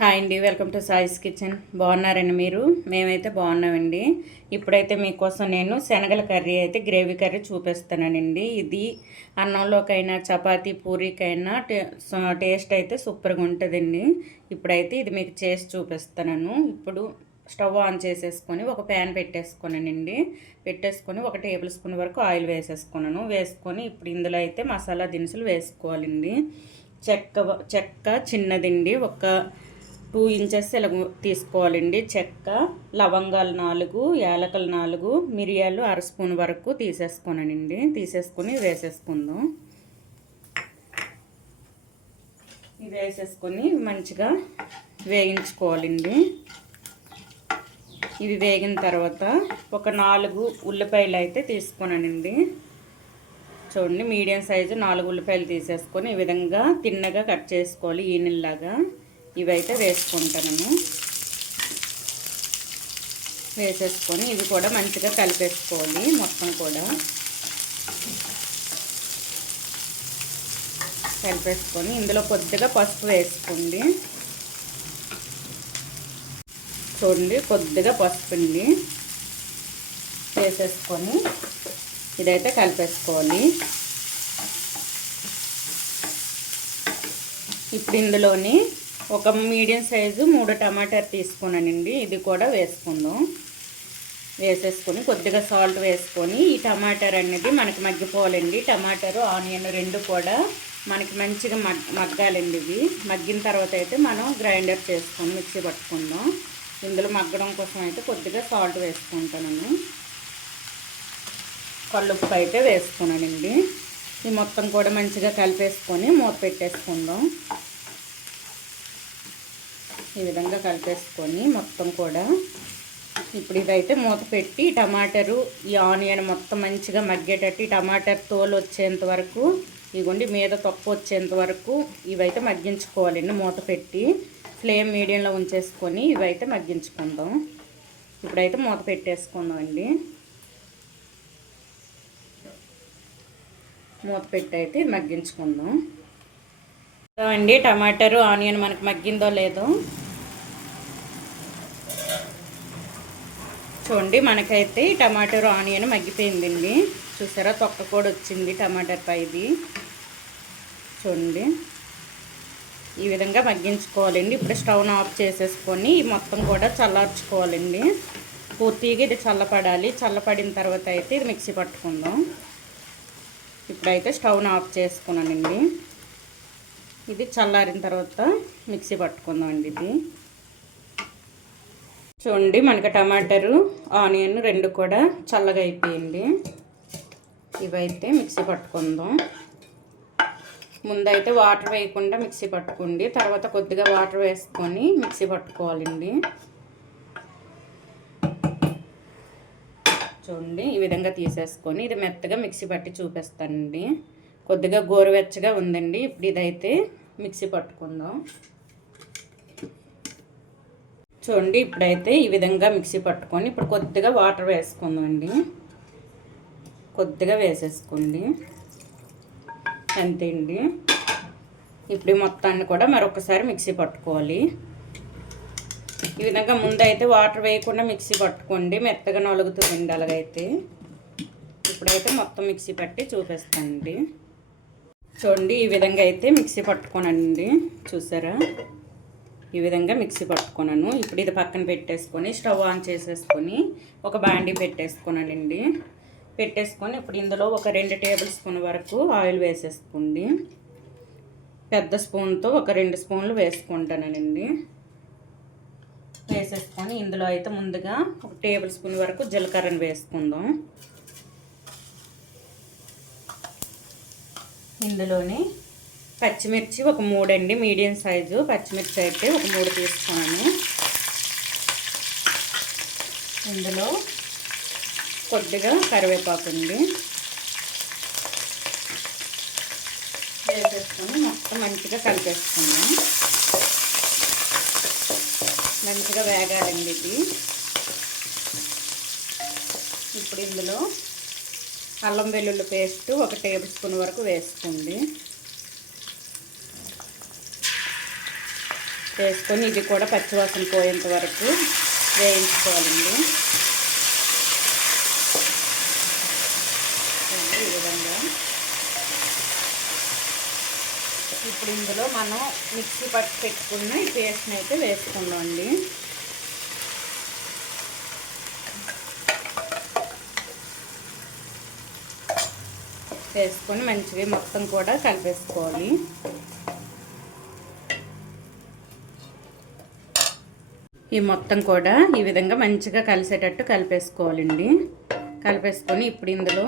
Hi అండి, welcome to సాయిస్ kitchen. బాగున్నారండి మీరు? మేమైతే బాగున్నామండి. ఇప్పుడైతే మీకోసం నేను శనగల కర్రీ అయితే గ్రేవీ కర్రీ చూపిస్తానండి. ఇది అన్నంలోకైనా చపాతీ పూరీకైనా టేస్ట్ అయితే సూపర్గా ఉంటుందండి. ఇప్పుడైతే ఇది మీకు చేసి చూపిస్తాను. ఇప్పుడు స్టవ్ ఆన్ చేసేసుకొని ఒక ప్యాన్ పెట్టేసుకున్నానండి. పెట్టేసుకొని 1 టేబుల్ స్పూన్ వరకు ఆయిల్ వేసేసుకున్నాను. వేసుకొని ఇప్పుడు ఇందులో అయితే మసాలా దినుసులు వేసుకోవాలండి. చెక్క చిన్నదండి, ఒక 2 ఇంచెస్ ఇలా తీసుకోవాలండి. చెక్క, లవంగాలు 4, యాలకలు 4, మిరియాలు 1/2 స్పూన్ వరకు తీసేసుకోనండి. తీసేసుకొని వేసేసుకుందాం. ఇది వేసేసుకొని మంచిగా వేయించుకోవాలండి. ఇవి వేగిన తర్వాత ఒక 4 ఉల్లిపాయలు అయితే తీసుకున్నానండి. చూడండి, మీడియం సైజు 4 ఉల్లిపాయలు తీసేసుకొని ఈ విధంగా తిన్నగా కట్ చేసుకోవాలి, ఈనెల్లాగా. ఇవైతే వేసుకుంటాను. వేసేసుకొని ఇవి కూడా మంచిగా కలిపేసుకోవాలి మొత్తం కూడా. కలిపేసుకొని ఇందులో కొద్దిగా పసుపు వేసుకోండి. చూడండి, కొద్దిగా పసుపు అండి వేసేసుకొని ఇదైతే కలిపేసుకోవాలి. ఇప్పుడు ఇందులోని ఒక మీడియం సైజు 3 టమాటాలు తీసుకున్నానండి. ఇది కూడా వేసుకుందాం. వేసేసుకొని కొద్దిగా సాల్ట్ వేసుకొని ఈ టమాటాలు అనేది మనకి మగ్గిపోవాలండి. టమాటాలు ఆనియన్ 2 కూడా మనకి మంచిగా మగ్గాలండి. ఇవి మగ్గిన తర్వాత అయితే మనం గ్రైండర్ చేసుకొని మిక్సీ పట్టుకుందాం. ఇందులో మగ్గడం కోసం అయితే కొద్దిగా సాల్ట్ వేసుకుంటాను. కల్లుప్పు అయితే వేసుకున్నానండి. ఈ మొత్తం కూడా మంచిగా కలిపేసుకొని మూత పెట్టేసుకుందాం. ఈ విధంగా కలిపేసుకొని మొత్తం కూడా ఇప్పుడు ఇదైతే మూత పెట్టి టమాటాలు, ఈ ఆనియన్ మొత్తం మంచిగా మగ్గేటట్టు టమాటాలు తోలు వచ్చేంత వరకు, ఇదిగోండి మీద తొక్క వచ్చేంత వరకు ఇవైతే మగ్గించుకోవాలండి. మూత పెట్టి ఫ్లేమ్ మీడియంలో ఉంచేసుకొని ఇవైతే మగ్గించుకుందాం. ఇప్పుడైతే మూత పెట్టేసుకుందాం అండి. మూత పెట్టి అయితే మగ్గించుకుందాం అండి. టమాటాలు ఆనియన్ మనకు మగ్గిందో లేదో చూడండి. మనకైతే టమాటాలు ఆనియన్ మగ్గిపోయిందండి. చూసారా, తొక్క కూడా వచ్చింది టమాటా పైది. చూడండి, ఈ విధంగా మగ్గించుకోవాలండి. ఇప్పుడు స్టవ్ను ఆఫ్ చేసేసుకొని మొత్తం కూడా చల్లార్చుకోవాలండి. పూర్తిగా ఇది చల్లపడాలి. చల్లపడిన తర్వాత అయితే ఇది మిక్సీ పట్టుకుందాం. ఇప్పుడైతే స్టవ్ను ఆఫ్ చేసుకున్నానండి. ఇది చల్లారిన తర్వాత మిక్సీ పట్టుకుందాం అండి. ఇది చూడండి, మనకి టమాటాలు ఆనియన్ 2 కూడా చల్లగా అయిపోయింది. ఇవైతే మిక్సీ పట్టుకుందాం. ముందైతే వాటర్ వేయకుండా మిక్సీ పట్టుకోండి. తర్వాత కొద్దిగా వాటర్ వేసుకొని మిక్సీ పట్టుకోవాలండి. చూడండి, ఈ విధంగా తీసేసుకొని ఇది మెత్తగా మిక్సీ పట్టి చూపిస్తానండి. కొద్దిగా గోరువెచ్చగా ఉందండి. ఇప్పుడు ఇదైతే మిక్సీ పట్టుకుందాం. చూడండి, ఇప్పుడైతే ఈ విధంగా మిక్సీ పట్టుకొని ఇప్పుడు కొద్దిగా వాటర్ వేసుకుందామండి. కొద్దిగా వేసేసుకోండి, అంతే అండి. ఇప్పుడు మొత్తాన్ని కూడా మరొకసారి మిక్సీ పట్టుకోవాలి. ఈ విధంగా ముందైతే వాటర్ వేయకుండా మిక్సీ పట్టుకోండి, మెత్తగా నలుగుతుందండి. అలాగైతే ఇప్పుడైతే మొత్తం మిక్సీ పట్టి చూపిస్తానండి. చూడండి, ఈ విధంగా అయితే మిక్సీ పట్టుకోనండి. చూసారా, ఈ విధంగా మిక్సీ పట్టుకున్నాను. ఇప్పుడు ఇది పక్కన పెట్టేసుకొని స్టవ్ ఆన్ చేసేసుకొని ఒక బాండీ పెట్టేసుకున్నానండి. పెట్టేసుకొని ఇప్పుడు ఇందులో ఒక 2 టేబుల్ స్పూన్ వరకు ఆయిల్ వేసేసుకోండి. పెద్ద స్పూన్తో ఒక 2 స్పూన్లు వేసుకుంటానండి. వేసేసుకొని ఇందులో అయితే ముందుగా 1 టేబుల్ స్పూన్ వరకు జీలకర్రను వేసుకుందాం. ఇందులోనే పచ్చిమిర్చి ఒక 3 అండి, మీడియం సైజు పచ్చిమిర్చి అయితే ఒక 3 తీసుకున్నాను. ఇందులో కొద్దిగా కరివేపాకు అండి వేసేసుకొని మొత్తం మంచిగా కలిపేసుకుందాం. మంచిగా వేగాలండి ఇది. ఇప్పుడు ఇందులో అల్లం వెల్లుల్లి పేస్ట్ 1 టేబుల్ స్పూన్ వరకు వేసుకోండి. వేసుకొని ఇది కూడా పచ్చివాసన పోయేంత వరకు వేయించుకోవాలండి. ఈ విధంగా ఇప్పుడు ఇందులో మనం మిక్సీ పట్టి పెట్టుకున్న ఈ పేస్ట్ని అయితే వేసుకుందామండి. వేసుకొని మంచిగా మొత్తం కూడా కలిపేసుకోవాలి. ఈ మొత్తం కూడా ఈ విధంగా మంచిగా కలిసేటట్టు కలిపేసుకోవాలండి. కలిపేసుకొని ఇప్పుడు ఇందులో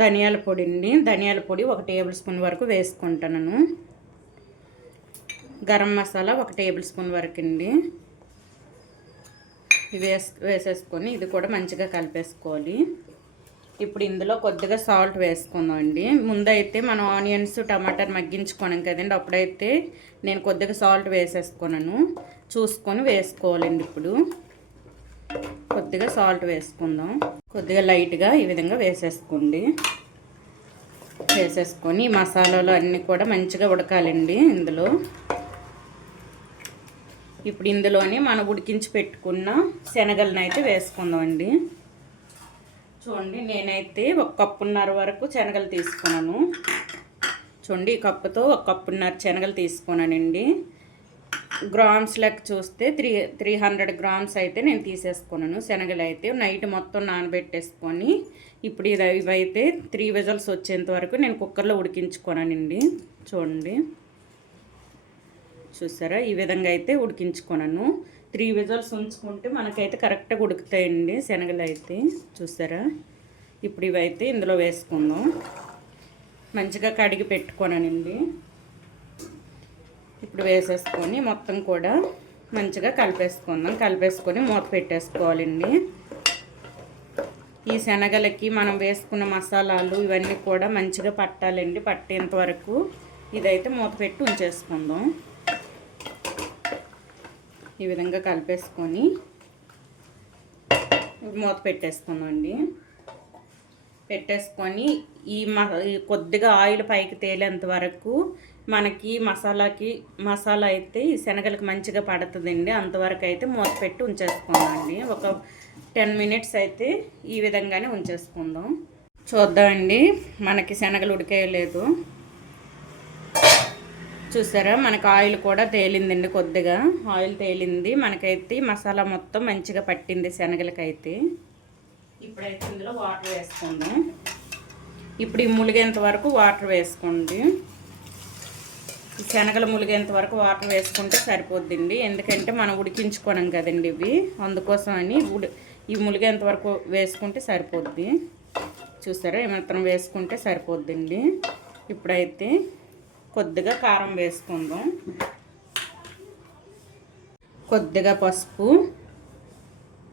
ధనియాల పొడి అండి, ధనియాల పొడి 1 టేబుల్ స్పూన్ వరకు వేసుకుంటాను. గరం మసాలా 1 టేబుల్ స్పూన్ వరకు అండి. ఇవి వేసేసుకొని ఇది కూడా మంచిగా కలిపేసుకోవాలి. ఇప్పుడు ఇందులో కొద్దిగా సాల్ట్ వేసుకుందాం అండి. ముందైతే మనం ఆనియన్స్ టమాటాలు మగ్గించుకోనాం కదండి, అప్పుడైతే నేను కొద్దిగా సాల్ట్ వేసేసుకున్నాను. చూసుకొని వేసుకోవాలండి. ఇప్పుడు కొద్దిగా సాల్ట్ వేసుకుందాం. కొద్దిగా లైట్గా ఈ విధంగా వేసేసుకోండి. వేసేసుకొని మసాలాలు అన్నీ కూడా మంచిగా ఉడకాలండి ఇందులో. ఇప్పుడు ఇందులోనే మనం ఉడికించి పెట్టుకున్న శనగలను అయితే వేసుకుందామండి. చూడండి, నేనైతే 1 కప్పున్నర వరకు శనగలు తీసుకున్నాను. చూడండి, ఈ కప్పుతో 1 కప్పున్నర శనగలు తీసుకున్నానండి. గ్రామ్స్ లెక్క చూస్తే 300 గ్రామ్స్ అయితే నేను తీసేసుకున్నాను. శనగలు అయితే నైట్ మొత్తం నానబెట్టేసుకొని ఇప్పుడు ఇవైతే 3 విజిల్స్ వచ్చేంత వరకు నేను కుక్కర్లో ఉడికించుకున్నానండి. చూడండి, చూసారా, ఈ విధంగా అయితే ఉడికించుకున్నాను. 3 విజిల్స్ ఉంచుకుంటే మనకైతే కరెక్ట్గా ఉడుకుతాయండి శనగలు అయితే. చూసారా, ఇప్పుడు ఇవైతే ఇందులో వేసుకుందాం. మంచిగా కడిగి పెట్టుకోనండి. ఇప్పుడు వేసేసుకొని మొత్తం కూడా మంచిగా కలిపేసుకుందాం. కలిపేసుకొని మూత పెట్టేసుకోవాలండి. ఈ శనగలకి మనం వేసుకున్న మసాలాలు ఇవన్నీ కూడా మంచిగా పట్టాలండి. పట్టేంత వరకు ఇదైతే మూత పెట్టి ఉంచేసుకుందాం. ఈ విధంగా కలిపేసుకొని మూత పెట్టేసుకుందాం అండి. పెట్టేసుకొని ఈ కొద్దిగా ఆయిల్ పైకి తేలేంత వరకు మనకి మసాలా అయితే ఈ శనగలకు మంచిగా పడుతుందండి. అంతవరకు అయితే మూత పెట్టి ఉంచేసుకుందామండి. ఒక 10 మినిట్స్ అయితే ఈ విధంగానే ఉంచేసుకుందాం. చూద్దామండి మనకి శనగలు ఉడికేయలేదు. చూసారా, మనకు ఆయిల్ కూడా తేలిందండి. కొద్దిగా ఆయిల్ తేలింది. మనకైతే మసాలా మొత్తం మంచిగా పట్టింది శనగలకైతే. ఇప్పుడైతే ఇందులో వాటర్ వేసుకుందాం. ఇప్పుడు ఈ ములిగేంత వరకు వాటర్ వేసుకోండి. ఈ శనగలు ములిగేంత వరకు వాటర్ వేసుకుంటే సరిపోద్దండి. ఎందుకంటే మనం ఉడికించుకోనాం కదండి ఇవి, అందుకోసం అని ఈ ములిగేంత వరకు వేసుకుంటే సరిపోద్ది. చూసారా, ఏమాత్రం వేసుకుంటే సరిపోద్దండి. ఇప్పుడైతే కొద్దిగా కారం వేసుకుందాం. కొద్దిగా పసుపు,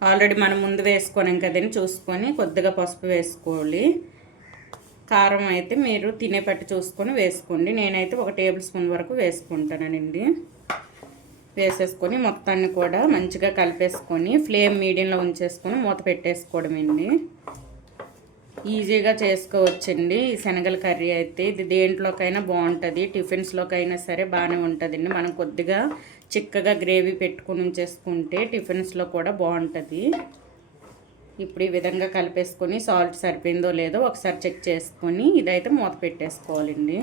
ఆల్రెడీ మనం ముందు వేసుకున్నాం కదండి, చూసుకొని కొద్దిగా పసుపు వేసుకోవాలి. కారం అయితే మీరు తినే పట్టి చూసుకొని వేసుకోండి. నేనైతే 1 టేబుల్ స్పూన్ వరకు వేసుకుంటానండి. వేసేసుకొని మొత్తాన్ని కూడా మంచిగా కలిపేసుకొని ఫ్లేమ్ మీడియంలో ఉంచేసుకొని మూత పెట్టేసుకోవడమండి. ఈజీగా చేసుకోవచ్చండి ఈ శనగల కర్రీ అయితే. ఇది దేంట్లోకైనా బాగుంటుంది, టిఫిన్స్లోకైనా సరే బాగానే ఉంటుందండి. మనం కొద్దిగా చిక్కగా గ్రేవీ పెట్టుకుని ఉంచేసుకుంటే టిఫిన్స్లో కూడా బాగుంటుంది. ఇప్పుడు ఈ విధంగా కలిపేసుకొని సాల్ట్ సరిపోయిందో లేదో ఒకసారి చెక్ చేసుకొని ఇదైతే మూత పెట్టేసుకోవాలండి.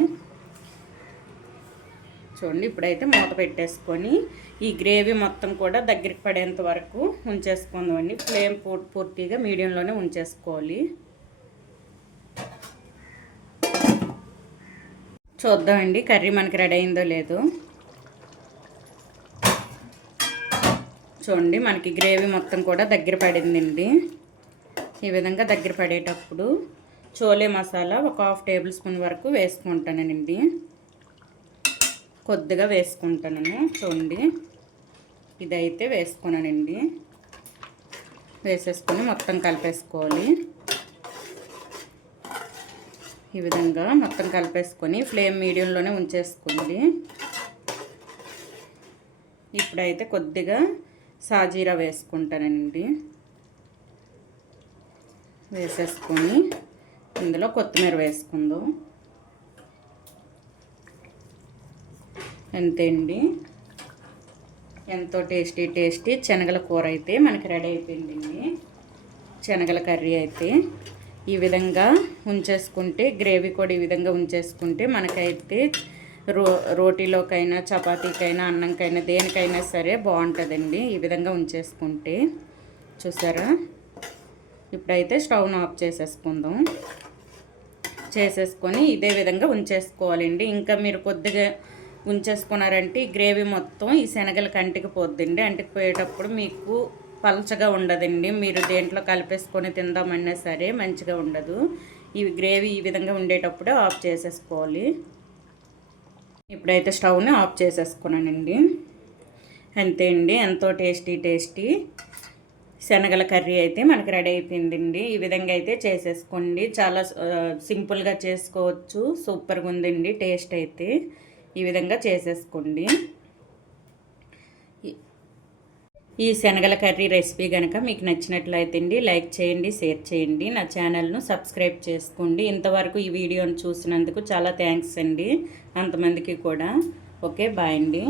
చూడండి, ఇప్పుడైతే మూత పెట్టేసుకొని ఈ గ్రేవీ మొత్తం కూడా దగ్గరికి పడేంత వరకు ఉంచేసుకుందామండి. ఫ్లేమ్ పూర్తిగా మీడియంలోనే ఉంచేసుకోవాలి. చూద్దామండి కర్రీ మనకి రెడీ అయిందో లేదో. చూడండి, మనకి గ్రేవీ మొత్తం కూడా దగ్గర పడిందండి. ఈ విధంగా దగ్గర పడేటప్పుడు చోలే మసాలా 1/2 టేబుల్ స్పూన్ వరకు వేసుకుంటానండి. కొద్దిగా వేసుకుంటాను. చూడండి, ఇదైతే వేసుకున్నానండి. వేసేసుకొని మొత్తం కలిపేసుకోవాలి. ఈ విధంగా మొత్తం కలిపేసుకొని ఫ్లేమ్ మీడియంలోనే ఉంచేసుకోండి. ఇప్పుడైతే కొద్దిగా సాజీరా వేసుకుంటానండి. వేసేసుకొని ఇందులో కొత్తిమీర వేసుకుందాం. అంతే అండి, ఎంతో టేస్టీ శనగల కూర అయితే మనకి రెడీ అయిపోయిందండి. శనగల కర్రీ అయితే ఈ విధంగా ఉంచేసుకుంటే, గ్రేవీ కూడా ఈ విధంగా ఉంచేసుకుంటే మనకైతే రోటీలోకైనా చపాతీకైనా అన్నంకైనా దేనికైనా సరే బాగుంటుందండి ఈ విధంగా ఉంచేసుకుంటే. చూసారా? ఇప్పుడైతే స్టవ్ను ఆఫ్ చేసేసుకుందాం. చేసేసుకొని ఇదే విధంగా ఉంచేసుకోవాలండి. ఇంకా మీరు కొద్దిగా ఉంచేసుకున్నారంటే ఈ గ్రేవీ మొత్తం ఈ శనగల కంటికి పోద్దండి. అంటికి పోయేటప్పుడు మీకు పలచగా ఉండదండి. మీరు దేంట్లో కలిపేసుకొని తిందామన్నా సరే మంచిగా ఉండదు. ఈ గ్రేవీ ఈ విధంగా ఉండేటప్పుడు ఆఫ్ చేసేసుకోవాలి. ఇప్పుడైతే స్టవ్ని ఆఫ్ చేసేసుకున్నానండి. అంతే అండి, ఎంతో టేస్టీ శనగల కర్రీ అయితే మనకు రెడీ అయిపోయిందండి. ఈ విధంగా అయితే చేసేసుకోండి. చాలా సింపుల్గా చేసుకోవచ్చు. సూపర్గా ఉందండి టేస్ట్ అయితే. ఈ విధంగా చేసేసుకోండి. ఈ శనగల కర్రీ రెసిపీ కనుక మీకు నచ్చినట్లయితే అండి లైక్ చేయండి, షేర్ చేయండి, నా ఛానల్ను సబ్స్క్రైబ్ చేసుకోండి. ఇంతవరకు ఈ వీడియోను చూసినందుకు చాలా థ్యాంక్స్ అండి, అంతమందికి కూడా. ఓకే, బాయ్ అండి.